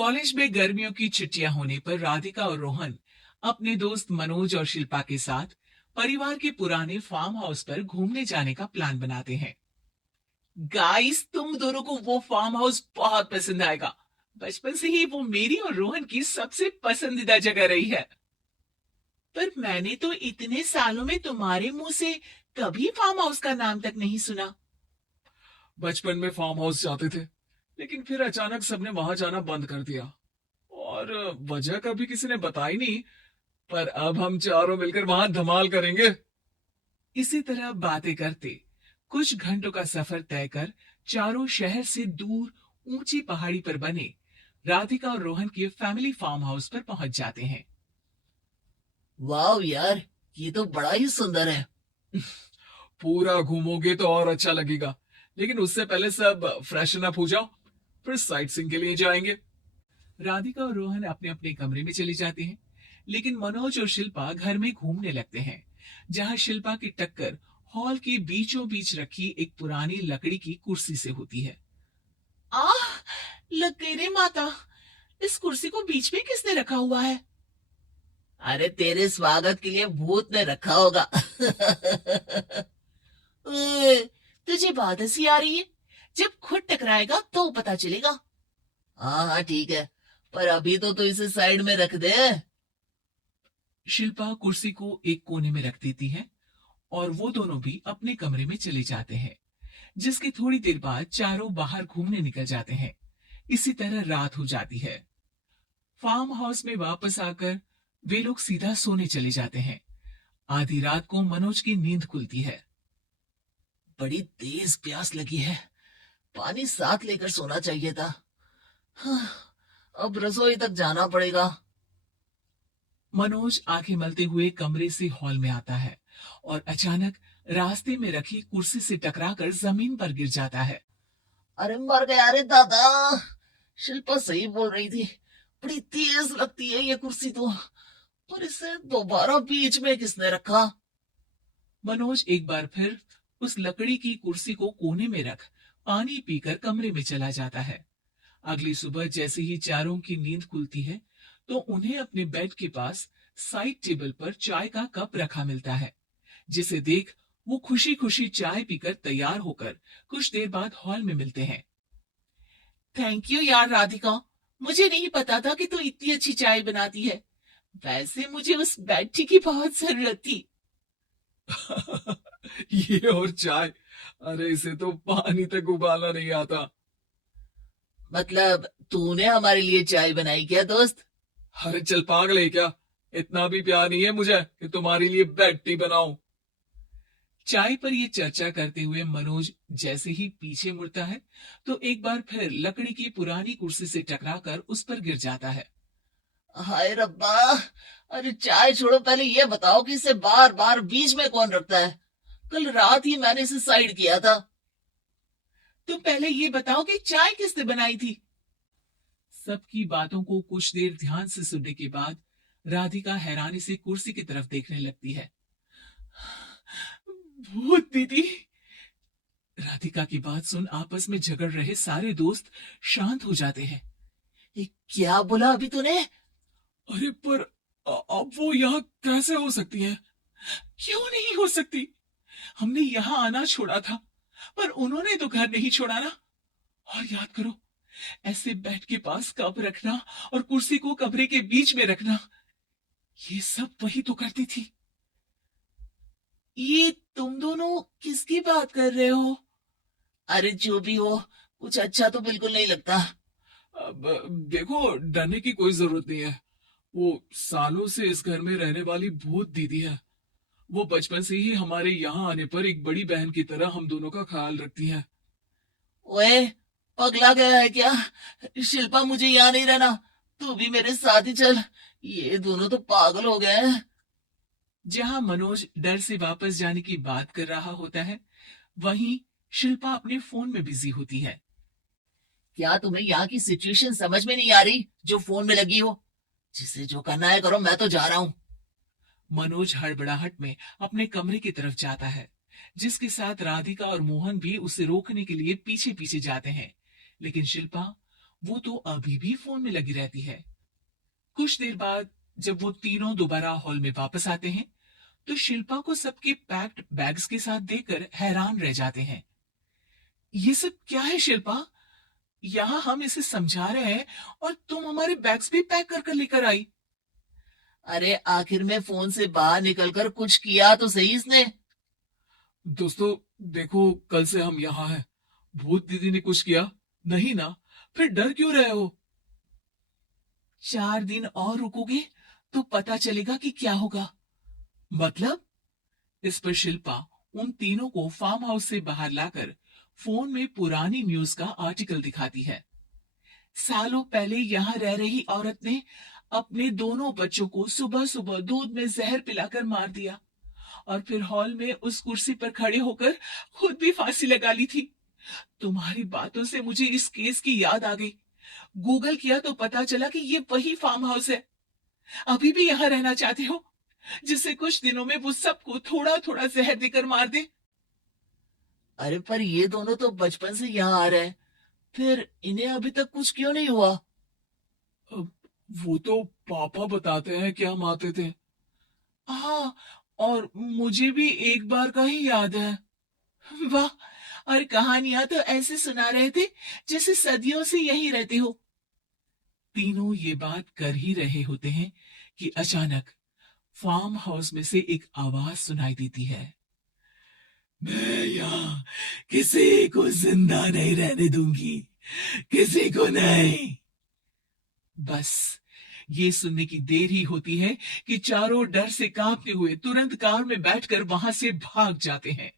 College में गर्मियों की छुट्टियां होने पर राधिका और रोहन अपने दोस्त मनोज और शिल्पा के साथ परिवार के पुराने फार्म हाउस पर घूमने जाने का प्लान बनाते हैं। गाइस, तुम दोनों को वो फार्म हाउस बहुत पसंद आएगा। बचपन से ही वो मेरी और रोहन की सबसे पसंदीदा जगह रही है। पर मैंने तो इतने सालों में तुम्हारे मुंह से कभी फार्म हाउस का नाम तक नहीं सुना। बचपन में फार्म हाउस जाते थे, लेकिन फिर अचानक सबने वहां जाना बंद कर दिया और वजह कभी किसी ने बताई नहीं। पर अब हम चारों मिलकर वहां धमाल करेंगे। इसी तरह बातें करते कुछ घंटों का सफर तय कर चारों शहर से दूर ऊंची पहाड़ी पर बने राधिका और रोहन के फैमिली फार्म हाउस पर पहुंच जाते हैं। वाह यार, ये तो बड़ा ही सुंदर है। पूरा घूमोगे तो और अच्छा लगेगा, लेकिन उससे पहले सब फ्रेशन अप हो जाओ, फिर साइट सीइंग के लिए जाएंगे। राधिका और रोहन अपने अपने कमरे में चले जाते हैं, लेकिन मनोज और शिल्पा घर में घूमने लगते हैं, जहां शिल्पा की टक्कर हॉल के बीचों बीच रखी एक पुरानी लकड़ी की कुर्सी से होती है। आह, लग गई रे माता। इस कुर्सी को बीच में किसने रखा हुआ है? अरे तेरे स्वागत के लिए भूत ने रखा होगा। ओए, तुझे बात हंसी आ रही है? जब खुद टकराएगा तो पता चलेगा। हाँ हाँ ठीक है, पर अभी तो इसे साइड में रख दे। शिल्पा कुर्सी को एक कोने में रख देती है और वो दोनों भी अपने कमरे में चले जाते हैं, जिसकी थोड़ी देर बाद चारों बाहर घूमने निकल जाते हैं। इसी तरह रात हो जाती है। फार्म हाउस में वापस आकर वे लोग सीधा सोने चले जाते हैं। आधी रात को मनोज की नींद खुलती है। बड़ी तेज प्यास लगी है, पानी साथ लेकर सोना चाहिए था। हाँ, अब रसोई तक जाना पड़ेगा। मनोज आंखें मलते हुए कमरे से हॉल में आता है और अचानक रास्ते में रखी कुर्सी से टकराकर जमीन पर गिर जाता है। अरे मर गया रे दादा। शिल्पा सही बोल रही थी, बड़ी तेज लगती है ये कुर्सी तो। पर इसे दोबारा बीच में किसने रखा? मनोज एक बार फिर उस लकड़ी की कुर्सी को कोने में रख पानी पीकर कमरे में चला जाता है। अगली सुबह जैसे ही चारों की नींद खुलती है, तो उन्हें अपने बेड के पास साइड टेबल पर चाय का कप रखा मिलता है, जिसे देख वो खुशी खुशी चाय पीकर तैयार होकर कुछ देर बाद हॉल में मिलते हैं। थैंक यू यार राधिका, मुझे नहीं पता था कि तू इतनी अच्छी चाय बनाती है। वैसे मुझे उस बेड टी की बहुत जरूरत थी। ये और चाय, अरे इसे तो पानी तक उबालना नहीं आता। मतलब तूने हमारे लिए चाय बनाई क्या दोस्त? अरे चल पागल है क्या? इतना भी प्यार नहीं है मुझे कि तुम्हारे लिए बेड टी बनाऊं। चाय पर ये चर्चा करते हुए मनोज जैसे ही पीछे मुड़ता है, तो एक बार फिर लकड़ी की पुरानी कुर्सी से टकराकर उस पर गिर जाता है। हाय रब्बा। अरे चाय छोड़ो, पहले ये बताओ कि इसे बार बार बीच में कौन रखता है? कल रात ही मैंने इसे साइड किया था। तुम पहले ये बताओ कि चाय किसने बनाई थी? सबकी बातों को कुछ देर ध्यान से सुनने के बाद राधिका हैरानी से कुर्सी की तरफ देखने लगती है। भूत दीदी। राधिका की बात सुन आपस में झगड़ रहे सारे दोस्त शांत हो जाते हैं। ये क्या बोला अभी तूने? अरे पर अब वो यहाँ कैसे हो सकती है? क्यों नहीं हो सकती? हमने यहाँ आना छोड़ा था, पर उन्होंने तो घर नहीं छोड़ा ना। और याद करो, ऐसे बेड के पास कप रखना और कुर्सी को कमरे के बीच में रखना, ये सब वही तो करती थी। ये तुम दोनों किसकी बात कर रहे हो? अरे जो भी हो, कुछ अच्छा तो बिल्कुल नहीं लगता। अब देखो, डरने की कोई जरूरत नहीं है। वो सालों से इस घर में रहने वाली भूत दीदी है। वो बचपन से ही हमारे यहाँ आने पर एक बड़ी बहन की तरह हम दोनों का ख्याल रखती है। ओए, पगला गया है क्या? शिल्पा, मुझे यहाँ नहीं रहना, तू भी मेरे साथ ही चल। ये दोनों तो पागल हो गए हैं। जहां मनोज डर से वापस जाने की बात कर रहा होता है, वहीं शिल्पा अपने फोन में बिजी होती है। क्या तुम्हें यहाँ की सिचुएशन समझ में नहीं आ रही जो फोन में लगी हो? जिसे जो करना है करो, मैं तो जा रहा हूँ। मनोज हड़बड़ाहट में अपने कमरे की तरफ जाता है, जिसके साथ राधिका और मोहन भी उसे रोकने के लिए पीछे पीछे जाते हैं। लेकिन शिल्पा वो तो अभी भी फोन में लगी रहती है। कुछ देर बाद जब वो तीनों दोबारा हॉल में वापस आते हैं तो शिल्पा को सबके पैक्ड बैग्स के साथ देखकर हैरान रह जाते हैं। ये सब क्या है शिल्पा? यहाँ हम इसे समझा रहे हैं और तुम हमारे बैग्स भी पैक कर कर लेकर आई। अरे आखिर में फोन से बाहर निकलकर कुछ किया तो सही इसने। दोस्तों देखो, कल से हम यहाँ हैं। भूत दीदी ने कुछ किया नहीं ना? फिर डर क्यों रहे हो? 4 दिन और रुकोगे तो पता चलेगा कि क्या होगा। मतलब? इस पर शिल्पा उन तीनों को फार्म हाउस से बाहर लाकर फोन में पुरानी न्यूज का आर्टिकल दिखाती है। सालों पहले यहाँ रह रही औरत ने अपने दोनों बच्चों को सुबह सुबह दूध में जहर पिलाकर मार दिया और फिर हॉल में उस कुर्सी पर खड़े होकर खुद भी फांसी लगा ली थी। तुम्हारी बातों से मुझे इस केस की याद आ गई। गूगल किया तो पता चला कि ये वही फार्म हाउस है। अभी भी यहाँ रहना चाहते हो जिससे कुछ दिनों में वो सबको थोड़ा थोड़ा जहर देकर मार दे? अरे पर ये दोनों तो बचपन से यहाँ आ रहे हैं, फिर इन्हें अभी तक कुछ क्यों नहीं हुआ? अब वो तो पापा बताते हैं कि हम आते थे। हाँ, और मुझे भी एक बार का ही याद है। वाह, और कहानियां तो ऐसे सुना रहे थे जैसे सदियों से यहीं रहते हो। तीनों ये बात कर ही रहे होते हैं कि अचानक फार्म हाउस में से एक आवाज सुनाई देती है। मैं यहाँ किसी को जिंदा नहीं रहने दूंगी, किसी को नहीं। बस ये सुनने की देर ही होती है कि चारों डर से कांपते हुए तुरंत कार में बैठकर वहां से भाग जाते हैं।